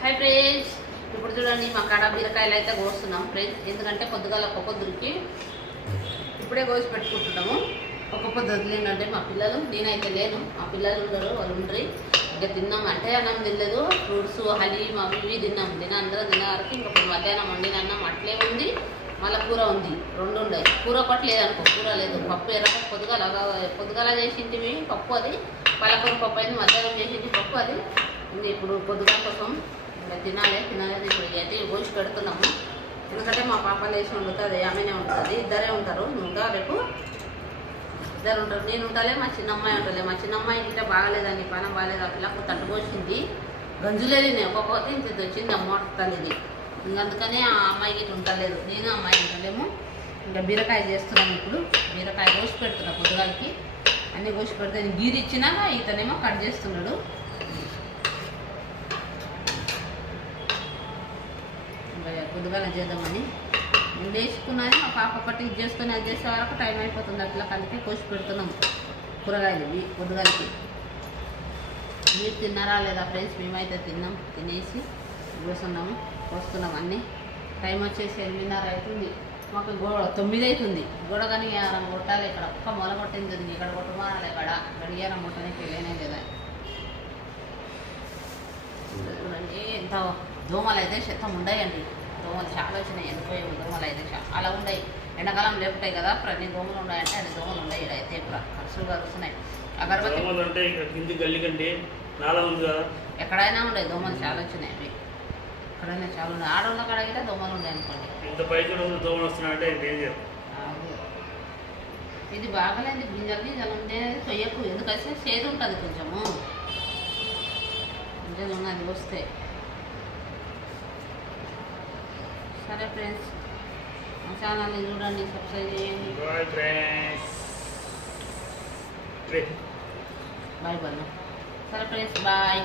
Hi friends, ఇప్పుడు చూడండి మా కాడ బీరకాయలు అయితే కోస్తున్నాం ఫ్రెండ్స్. ఎందుకంటే పొద్దుగాల ఒక పొద్దుకి ఇప్పుడే కోసి పెట్టుకుంటున్నాము. ఒక పొద్దు వదిలేనంటే మా పిల్లలు, నేనైతే లేను, మా పిల్లలు ఉండరు, వాళ్ళు ఉండరు. ఇంకా తిన్నాం అంటే అన్నం తినలేదు, ఫ్రూట్స్ హలీమ్ అవి ఇవి తిన్నాం. అందరం తిన్న వరకు ఇంకా మధ్యాహ్నం వండిన అన్నం అట్లే ఉంది. మళ్ళీ కూర ఉంది, రెండు ఉన్నాయి. కూర ఒకటి లేదనుకో, కూర లేదు. పప్పు ఎర్ర పొద్దుగాల చేసింటివి పప్పు, అది పాలకూర పప్పు అయింది. మధ్యాహ్నం చేసింది పప్పు, అది ఇప్పుడు పొద్దుగాల కోసం ఇంకా తినాలి. ఇప్పుడు అయితే పోసి పెడుతున్నాము. ఎందుకంటే మా పాప లేచి వండుతుంది, ఆమెనే ఉంటుంది, ఇద్దరే ఉంటారు. ఇంకా రేపు ఇద్దరు ఉంటారు, నేను ఉంటాలే, మా చిన్నమ్మాయి ఉంటలే. మా చిన్నమ్మాయి ఇంటే బాగాలేదని, పనం బాగాలేదు, ఆ పిల్లకు తట్టు పోసింది. గంజులేదు, ఒక్కొక్కటి ఇంత వచ్చింది అమ్మ తల్లిది. ఇంకా అందుకని ఆ అమ్మాయికి ఇట్లా ఉండలేదు, నేను అమ్మాయి ఉంటలేము. ఇంకా బీరకాయ చేస్తున్నాము. ఇప్పుడు బీరకాయ కోసి పెడుతున్నా పొద్దుగాలకి. అన్నీ కోసి పెడితే గీరి ఇచ్చినాక ఇతనేమో కట్ చేస్తున్నాడు. పొద్దుగాల చేద్దామని నేను వేసుకున్నాను. మా పాప ఒకటి ఇది చేసుకుని అది చేసే వరకు టైం అయిపోతుంది. అట్లా కలిపి కోసి పెడుతున్నాం కూరగాయలు ఇవి పొద్దుగాలకి. మీరు తిన్నారా లేదా ఫ్రెండ్స్? మేమైతే తిన్నాం, తినేసి కూర్చున్నాము, వస్తున్నాం. అన్నీ టైం వచ్చేసి 8:30 అవుతుంది. మాకు 9 అవుతుంది. గోడ కానీ కొట్టాలి. ఇక్కడ ఒక్క మొల కొట్టింది, ఇక్కడ కొట్టమానాలి. ఇక్కడ గడియారం ముట్టడానికి వెళ్ళనే లేదా. చూడండి ఎంత దోమలు అయితే శతం ఉన్నాయండి. దోమలు చాలా వచ్చినాయి, ఎండిపోయాయి దోమలు అయితే చాలా ఉన్నాయి. ఎండాకాలం లేపుతాయి కదా, ప్రతి దోమలు ఉన్నాయంటే అన్ని దోమలు ఉన్నాయి. అయితే ఇప్పుడు ఖర్చులుగా వస్తున్నాయి. అగరబత్తి ఎక్కడైనా ఉన్నాయి దోమలు, చాలా వచ్చినాయి. అవి ఎక్కడైనా చాలా ఉన్నాయి. ఆడవాళ్ళ కాడ అయితే దోమలు ఉన్నాయి అనుకోండి. ఇది బాగాలేదు, గింజలు ఉండేది తొయ్యకు. ఎందుకంటే చేదు ఉంటుంది కొంచెము, అంటే ఉన్నది వస్తే. సరే ఫ్రెండ్స్, మా ఛానల్ని చూడండి, సబ్స్క్రైబ్ చేయండి. Bye bye. సరే ఫ్రెండ్స్, బాయ్.